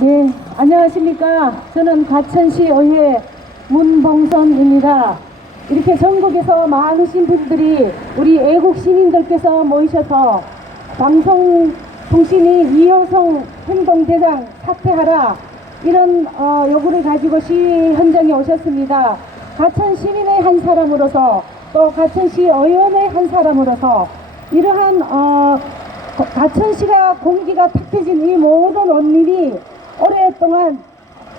네, 안녕하십니까. 저는 과천시 의회 문봉선입니다. 이렇게 전국에서 많으신 분들이 우리 애국 시민들께서 모이셔서 방송통신이 이효성 행동대장 사퇴하라 이런 요구를 가지고 시위 현장에 오셨습니다. 과천 시민의 한 사람으로서 또 과천시 의원의 한 사람으로서 이러한 과천시가 공기가 탁해진 이 모든 원인이 오랫동안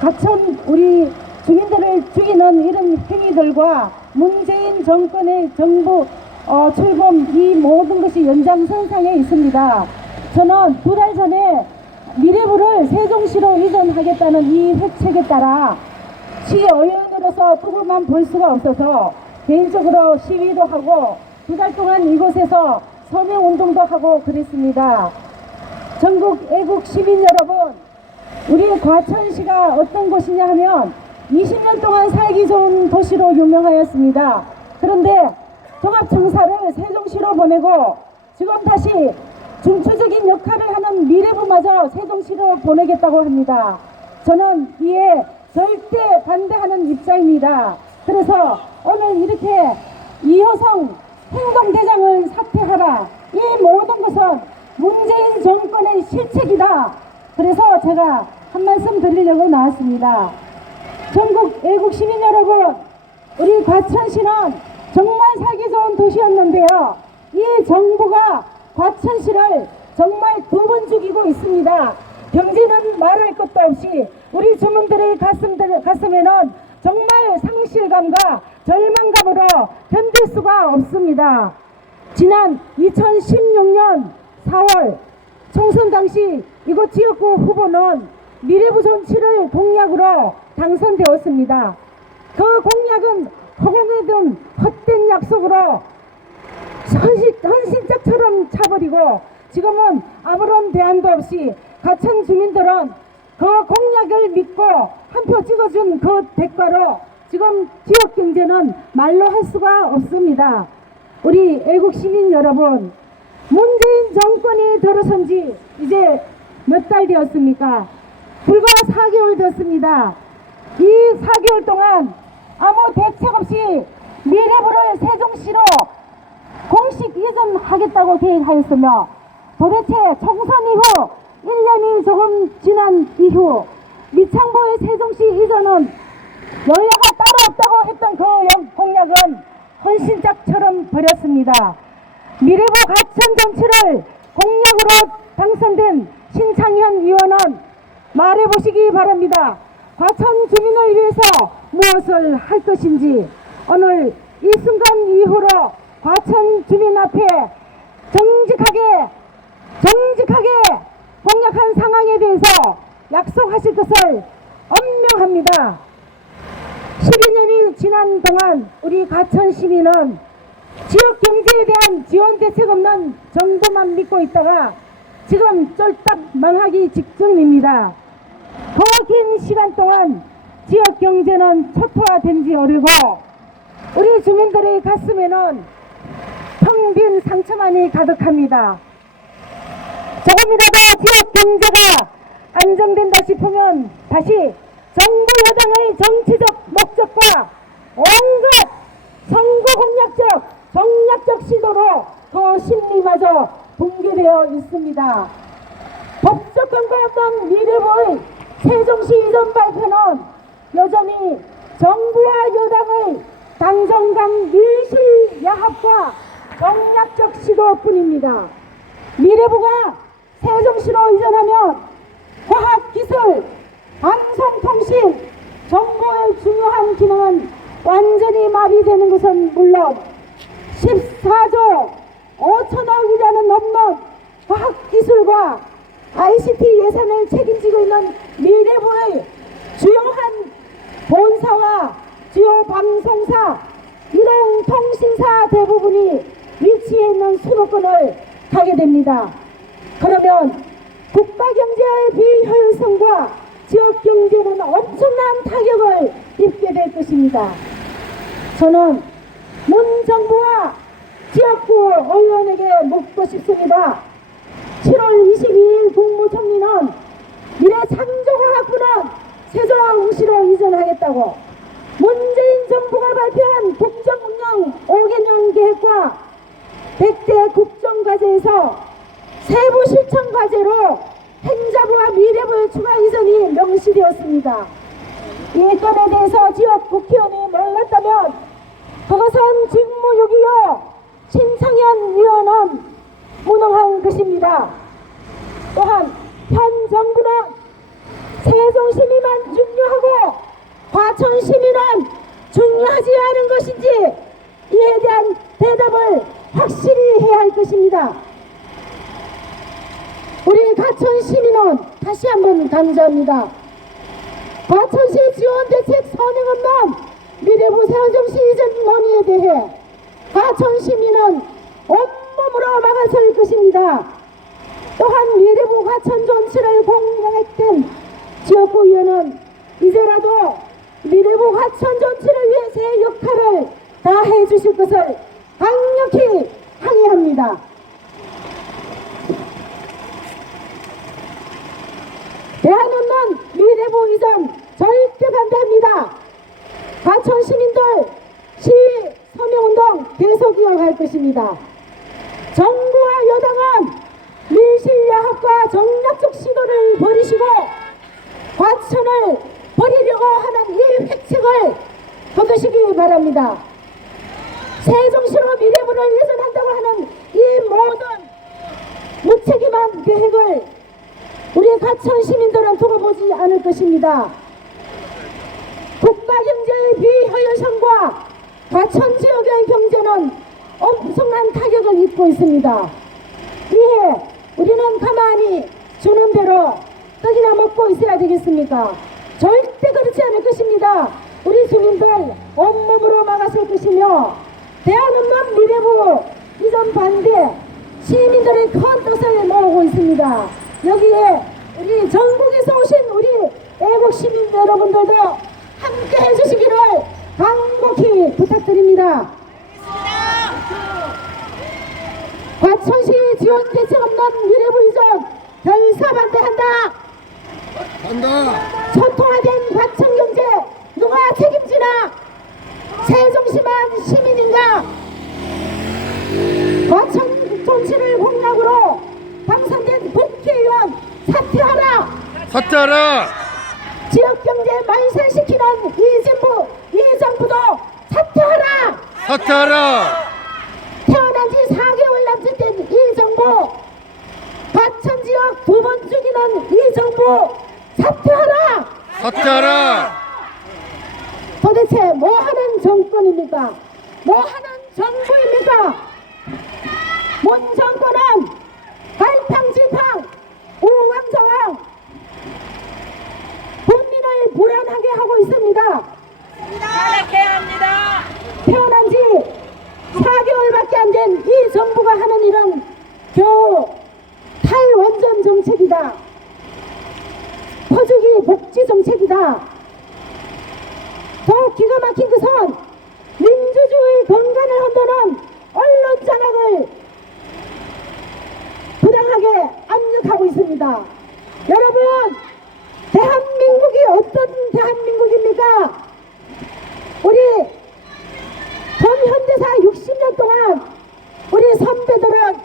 과천 우리 주민들을 죽이는 이런 행위들과 문재인 정권의 정부 출범 이 모든 것이 연장선상에 있습니다. 저는 2달 전에 미래부를 세종시로 이전하겠다는 이 회책에 따라 시의원으로서 두고만 볼 수가 없어서 개인적으로 시위도 하고 2달 동안 이곳에서 서명운동도 하고 그랬습니다. 전국 애국 시민 여러분, 우리 과천시가 어떤 곳이냐 하면 20년 동안 살기 좋은 도시로 유명하였습니다. 그런데 종합청사를 세종시로 보내고 지금 다시 중추적인 역할을 하는 미래부마저 세종시로 보내겠다고 합니다. 저는 이에 절대 반대하는 입장입니다. 그래서 오늘 이렇게 이효성 행동대장을 사퇴하라, 이 모든 것은 문재인 정권의 실책이다. 그래서 제가 한 말씀 드리려고 나왔습니다. 전국 애국 시민 여러분, 우리 과천시는 정말 살기 좋은 도시였는데요, 이 정부가 과천시를 정말 2번 죽이고 있습니다. 경제는 말할 것도 없이 우리 주민들의 가슴에는 정말 상실감과 절망감으로 견딜 수가 없습니다. 지난 2016년 4월 총선 당시 이곳 지역구 후보는 미래부 존치를 공약으로 당선되었습니다. 그 공약은 허공에 든 헛된 약속으로 헌신짝처럼 차버리고 지금은 아무런 대안도 없이 과천 주민들은 그 공약을 믿고 한 표 찍어준 그 대가로 지금 지역 경제는 말로 할 수가 없습니다. 우리 애국 시민 여러분, 문재인 정권이 들어선 지 이제 몇 달 되었습니까? 불과 4개월 됐습니다. 이 4개월 동안 아무 대책 없이 미래부를 세종시로 공식 이전하겠다고 계획하였으며, 도대체 총선 이후 1년이 조금 지난 이후 미창부의 세종시 이전은 여야가 따로 없다고 했던 그 공약은 헌신짝처럼 버렸습니다. 미래부 과천 정치를 공약으로 당선된 신창현 의원은 말해보시기 바랍니다. 과천 주민을 위해서 무엇을 할 것인지 오늘 이 순간 이후로 과천 주민 앞에 정직하게 공약한 상황에 대해서 약속하실 것을 엄명합니다. 12년이 지난 동안 우리 과천 시민은 지역 경제에 대한 지원 대책 없는 정부만 믿고 있다가 지금 쫄딱 망하기 직전입니다. 더 긴 시간 동안 지역 경제는 초토화된 지 오래고 우리 주민들의 가슴에는 텅 빈 상처만이 가득합니다. 조금이라도 지역 경제가 안정된다 싶으면 다시 정부 여당의 정치적 목적과 온갖 선거 공약적 시도로 그 심리마저 붕괴되어 있습니다. 법적 근거 없던 미래부의 세종시 이전 발표는 여전히 정부와 여당의 당정간 밀실야합과 공약적 시도뿐입니다. 미래부가 세종시로 이전하면 과학기술, 방송통신, 정보의 중요한 기능은 완전히 마비되는 것은 물론 14조 5천억이라는 넘는 과학기술과 ICT 예산을 책임지고 있는 미래부의 주요한 본사와 주요 방송사, 이동통신사 대부분이 위치해 있는 수도권을 가게 됩니다. 그러면 국가경제의 비효율성과 지역경제는 엄청난 타격을 입게 될 것입니다. 저는 문 정부와 지역구 의원에게 묻고 싶습니다. 7월 22일 국무총리는 미래창조가 하겠다고 문재인 정부가 발표한 국정운영 5개년 계획과 100대 국정과제에서 세부 실천 과제로 행자부와 미래부의 추가 이전이 명시되었습니다. 이 건에 대해서 지역 국회의원이 몰랐다면 그것은 직무유기요 신창현 의원은 무능한 것입니다. 또한 현 정부는 세종 시민만 중요하고 과천 시민은 중요하지 않은 것인지 이에 대한 대답을 확실히 해야 할 것입니다. 우리 과천 시민은 다시 한번 강조합니다. 과천시 지원대책 선행 없는 미래부 세종시 이전 논의에 대해 과천 시민은 온몸으로 막아설 것입니다. 또한 미래부 과천 존치를 공약했던 지역구 의원은 이제라도 미래부 과천 존치를 위해 제 역할을 다해 주실 것을 강력히 항의합니다. 대한민국 미래부 이전 절대 반대합니다. 과천 시민들 시위 서명운동 계속 이어갈 것입니다. 정부와 여당은 밀실야합과 정략적 시도를 벌이시고 과천을 버리려고 하는 이 획책을 거두시기 바랍니다. 세종시로 미래부를 예전한다고 하는 이 모든 무책임한 계획을 우리 과천 시민들은 두고 보지 않을 것입니다. 국가경제의 비효율성과 과천 지역의 경제는 엄청난 타격을 입고 있습니다. 이에 우리는 가만히 주는 대로 떡이나 먹고 있어야 되겠습니까? 절대 그렇지 않을 것입니다. 우리 주민들 온몸으로 막아설 것이며 대한민국 미래부 이전 반대 시민들의 큰 뜻을 모으고 있습니다. 여기에 우리 전국에서 오신 우리 애국 시민 여러분들도 함께 해주시기를 간곡히 부탁드립니다. 과천시 지원 대책 없는 미래부 이전 결사 반대한다. 초토화된 과천 경제 누가 책임지나? 세종시만 시민인가? 과천 존치를 공약으로 당선된 국회의원 사퇴하라! 사퇴하라! 지역경제 만세시키는 이 정부도 사퇴하라! 사퇴하라! 태어난 지 4개월 남짓 된 이 정부, 과천 지역 두 번 죽이는 이 정부 사퇴하라! 사퇴하라! 도대체 뭐 하는 정권입니까? 뭐 하는 정부입니까? 문 정권은 갈팡질팡, 우왕좌왕, 국민을 불안하게 하고 있습니다. 탈락해야 합니다. 태어난 지 4개월밖에 안 된 이 정부가 하는 일은 겨우 탈원전 정책이다. 퍼주기 복지 정책이다. 더 기가 막힌 것은 민주주의 건강을 흔드는 언론 장악을 부당하게 압력하고 있습니다. 여러분, 대한민국이 어떤 대한민국입니까? 우리 전현대사 60년 동안 우리 선배들은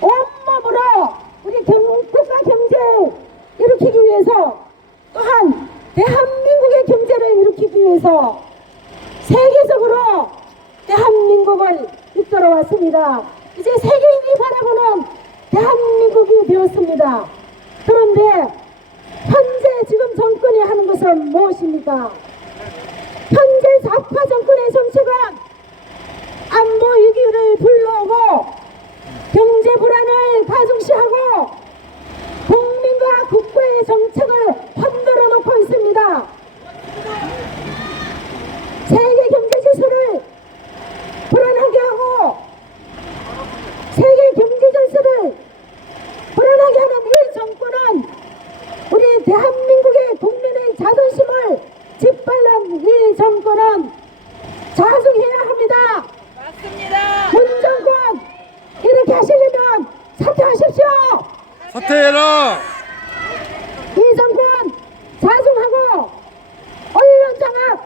온몸으로 우리 국가 경제를 일으키기 위해서 또한 대한민국의 경제를 일으키기 위해서 세계적으로 대한민국을 이끌어 왔습니다. 이제 세계인이 바라보는 대한민국이 되었습니다. 그런데 현재 지금 정권이 하는 것은 무엇입니까? 현재 좌파 정권의 정책은 안보 위기를 불러오고 경제 불안을 가중시하고 국민과 국가의 정책을 흔들어 놓고 있습니다. 세계 경제 지수를 불안하게 하고 세계 경제 질서를 불안하게 하는 이 정권은 우리 대한민국의 국민의 자존심을 짓밟는 이 정권은 자중해야 합니다. 맞습니다. 문 정권 이렇게 하시려면 사퇴하십시오. 사퇴해라! 이 정권 자중하고 언론 장악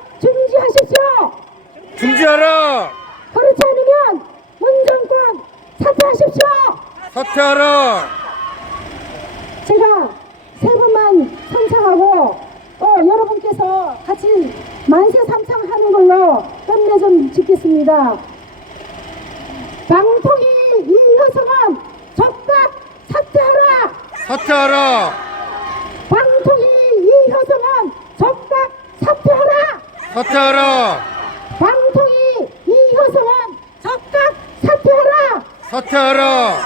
같이 만세 삼창하는 걸로 끝내 좀 짓겠습니다. 방통위 이효성은 적각 사퇴하라! 사퇴하라. 방통위 이효성은 적각 사퇴하라! 사퇴하라. 방통위 이효성은 적각 사퇴하라! 사퇴하라.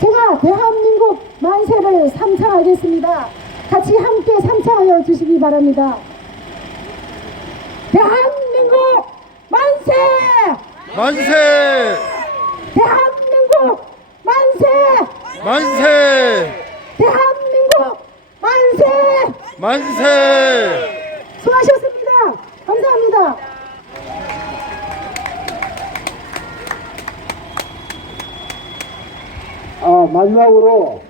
제가 대한민국 만세를 삼창하겠습니다. 같이 함께 삼창하여 주시기 바랍니다. 대한민국 만세! 만세. 대한민국 만세! 만세. 대한민국 만세! 만세. 수고하셨습니다. 감사합니다. 마지막으로